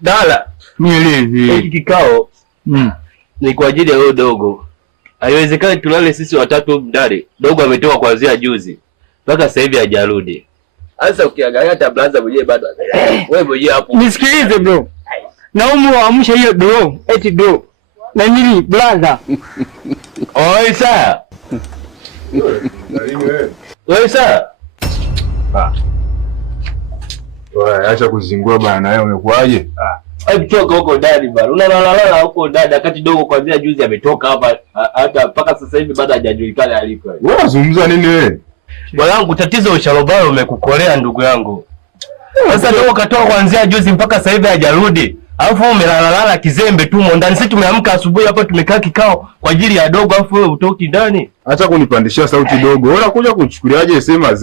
Dala. Nieleze. Hiki kikao ni kwa ajili ya wewe dogo. Haiwezekani tulale sisi watatu ndani. Dogo ametoka kuanzia juzi mpaka sasa hivi hajarudi. Sasa ukiangalia hata blaza mwenyewe bado. Wewe mwenyewe hapo. Nisikilize bro. Naomba uamshe hiyo bro. Eti bro. Na nini blaza? Oi saa. Wewe saa. Wewe acha kuzingua bana, wewe umekuaje? Hebu toka huko ndani bana. Unalala huko ndani wakati dogo kuanzia juzi ametoka hapa hata mpaka sasa hivi bado hajajulikana aliko. Wewe unazungumza nini wewe? Bwanangu, tatizo usharobaro umekukolea ndugu yangu. Sasa dogo katoka kuanzia juzi mpaka sasa hivi hajarudi. Alafu umelalala kizembe tu ndani. Sisi tumeamka asubuhi hapa tumekaa kikao kwa ajili ya dogo, alafu wewe utoki ndani. Acha kunipandishia sauti dogo. Wewe unakuja kuchukuliaje sema